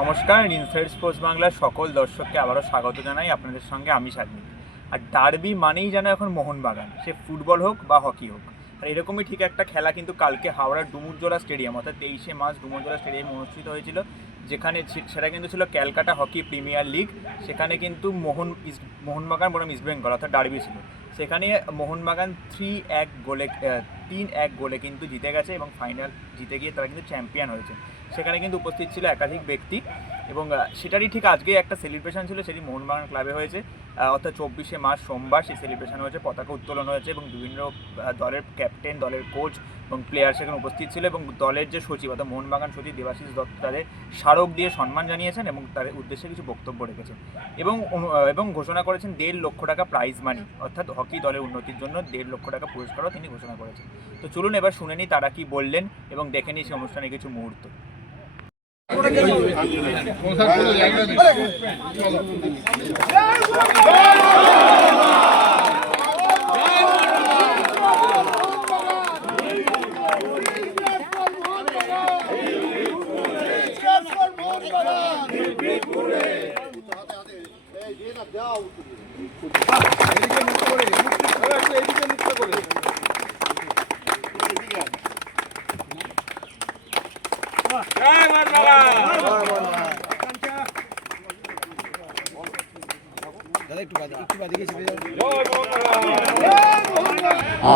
নমস্কার inside sports বাংলার সকল দর্শককে আবারও স্বাগত জানাই আপনাদের সঙ্গে আমি সাদমিক আর ডার্বি মানেই যেন এখন মোহনবাগান, সে ফুটবল হোক বা হকি হোক। আর এরকমই ঠিক একটা খেলা কিন্তু কালকে হাওড়ার ডুমুরজোড়া স্টেডিয়াম, অর্থাৎ তেইশে মার্চ ডুমুরজোড়া স্টেডিয়ামে অনুষ্ঠিত হয়েছিল, যেখানে সেটা কিন্তু ছিল ক্যালকাটা হকি প্রিমিয়ার লিগ, সেখানে কিন্তু মোহন মোহনবাগান বনাম ইস্টবেঙ্গল অর্থাৎ ডার্বি ছিল। সেখানে মোহনবাগান থ্রি এক গোলে তিন এক গোলে কিন্তু জিতে গেছে এবং ফাইনাল জিতে গিয়ে তারা কিন্তু চ্যাম্পিয়ন হয়েছে। সেখানে কিন্তু উপস্থিত ছিল একাধিক ব্যক্তি এবং সেটারই ঠিক আজকে একটা সেলিব্রেশন ছিল, সেটি মোহনবাগান ক্লাবে হয়েছে। অর্থাৎ চব্বিশে মার্চ সোমবার সেই সেলিব্রেশন হয়েছে, পতাকা উত্তোলন হয়েছে এবং বিভিন্ন দলের ক্যাপ্টেন দলের কোচ এবং প্লেয়ার সেখানে উপস্থিত ছিল এবং দলের যে সচিব অর্থাৎ মোহনবাগান সচিব দেবাশিস দত্ত তাদের স্মারক দিয়ে সম্মান জানিয়েছেন এবং তাদের উদ্দেশ্যে কিছু বক্তব্য রেখেছেন। এবং এবং ঘোষণা করেছেন দেড় লক্ষ টাকা প্রাইজ মানি অর্থাৎ হকি দলের উন্নতির জন্য দেড় লক্ষ টাকা পুরস্কারও তিনি ঘোষণা করেছেন। তো চলুন এবার শুনে নিই তারা কি বললেন এবং দেখে নিই সেই অনুষ্ঠানে কিছু মুহূর্ত।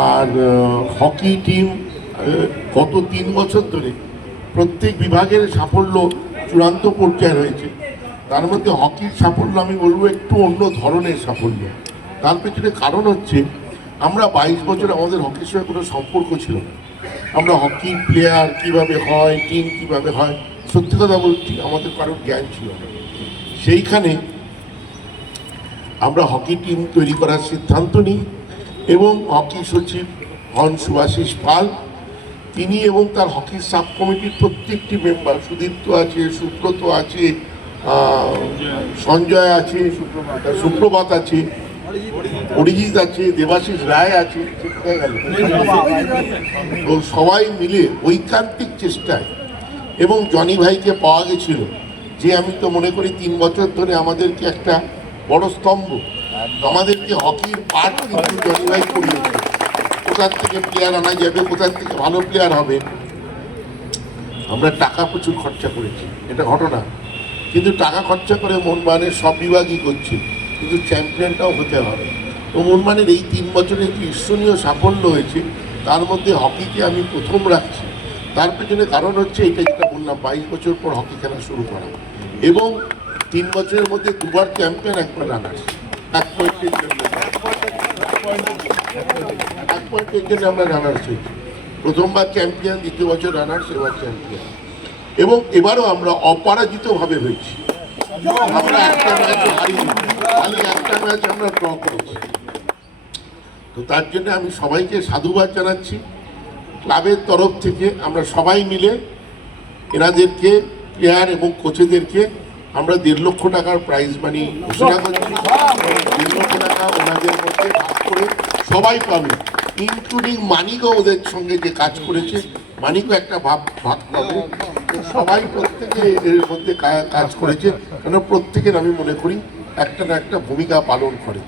আর হকি টিম গত তিন বছর ধরে প্রত্যেক বিভাগের সাফল্য চূড়ান্ত পর্যায়ে রয়েছে। তার মধ্যে হকির সাফল্য, আমি বলব একটু অন্য ধরনের সাফল্য। তার পেছনে কারণ হচ্ছে, আমরা বাইশ বছর আমাদের হকির সঙ্গে কোনো সম্পর্ক ছিল না। আমরা হকি প্লেয়ার কীভাবে হয় টিম কীভাবে হয়, সত্যি কথা বলছি আমাদের কারোর জ্ঞান ছিল না। সেইখানে আমরা হকি টিম তৈরি করার সিদ্ধান্ত নিই এবং হকি সচিব হন সুভাষিস পাল, তিনি এবং তার হকি সাব কমিটির প্রত্যেকটি মেম্বার সুদীপ্ত আছে, সুব্রত আছে সঞ্জয় আছে, সুপ্রভাত আছে, অরিজিৎ আছে, দেবাশিস রায় আছে? তো সবাই মিলে ঐকান্তিক চেষ্টায় এবং জনি ভাইকে পাওয়া গেছিল, যে আমি তো মনে করি তিন বছর ধরে আমাদেরকে একটা বড় স্তম্ভ, আমাদেরকে হকির পাঠ কিন্তু জনি ভাই করিয়েছে কোথার থেকে প্লেয়ার আনা যাবে, কোথার থেকে ভালো প্লেয়ার হবে, আমরা টাকা প্রচুর খরচা করেছি, এটা ঘটনা কিন্তু টাকা খরচা করে মনমানের সব বিভাগই করছে, কিন্তু চ্যাম্পিয়নটাও হতে হবে। তো মনমানের এই তিন বছরে একটি ঈর্ষণীয় সাফল্য হয়েছে, তার মধ্যে হকিকে আমি প্রথম রাখছি। তার পেছনে কারণ হচ্ছে এটা যেটা বললাম, বাইশ বছর পর হকি খেলা শুরু করা। এবং তিন বছরের মধ্যে দুবার চ্যাম্পিয়ন, একবার রানার্স। এক পয়েন্টের জন্য। এক পয়েন্টের জন্য আমরা রানার্স হয়েছি। প্রথমবার চ্যাম্পিয়ন, দ্বিতীয় বছর রানার্স, এবার চ্যাম্পিয়ন। এবং এবারও আমরা অপরাজিতভাবে হয়েছি। আমরা একটা ম্যাচ খালি একটা ম্যাচ আমরা ড্র করেছি। তো তার জন্য আমি সবাইকে সাধুবাদ জানাচ্ছি। ক্লাবের তরফ থেকে আমরা সবাই মিলে এনাদেরকে প্লেয়ার এবং কোচেদেরকে আমরা দেড় লক্ষ টাকার প্রাইজ মানি ঘোষণা করছি। দেড় লক্ষ টাকা ওনাদের মধ্যে ভাগ করে সবাই পাবে ইনক্লুডিং মানিকও ওদের সঙ্গে যে কাজ করেছে, মানিকও একটা ভাব ভাগ পাবে। সবাই প্রত্যেকে এর মধ্যে কাজ করেছে। কেন প্রত্যেকের আমি মনে করি একটা না একটা ভূমিকা পালন করে।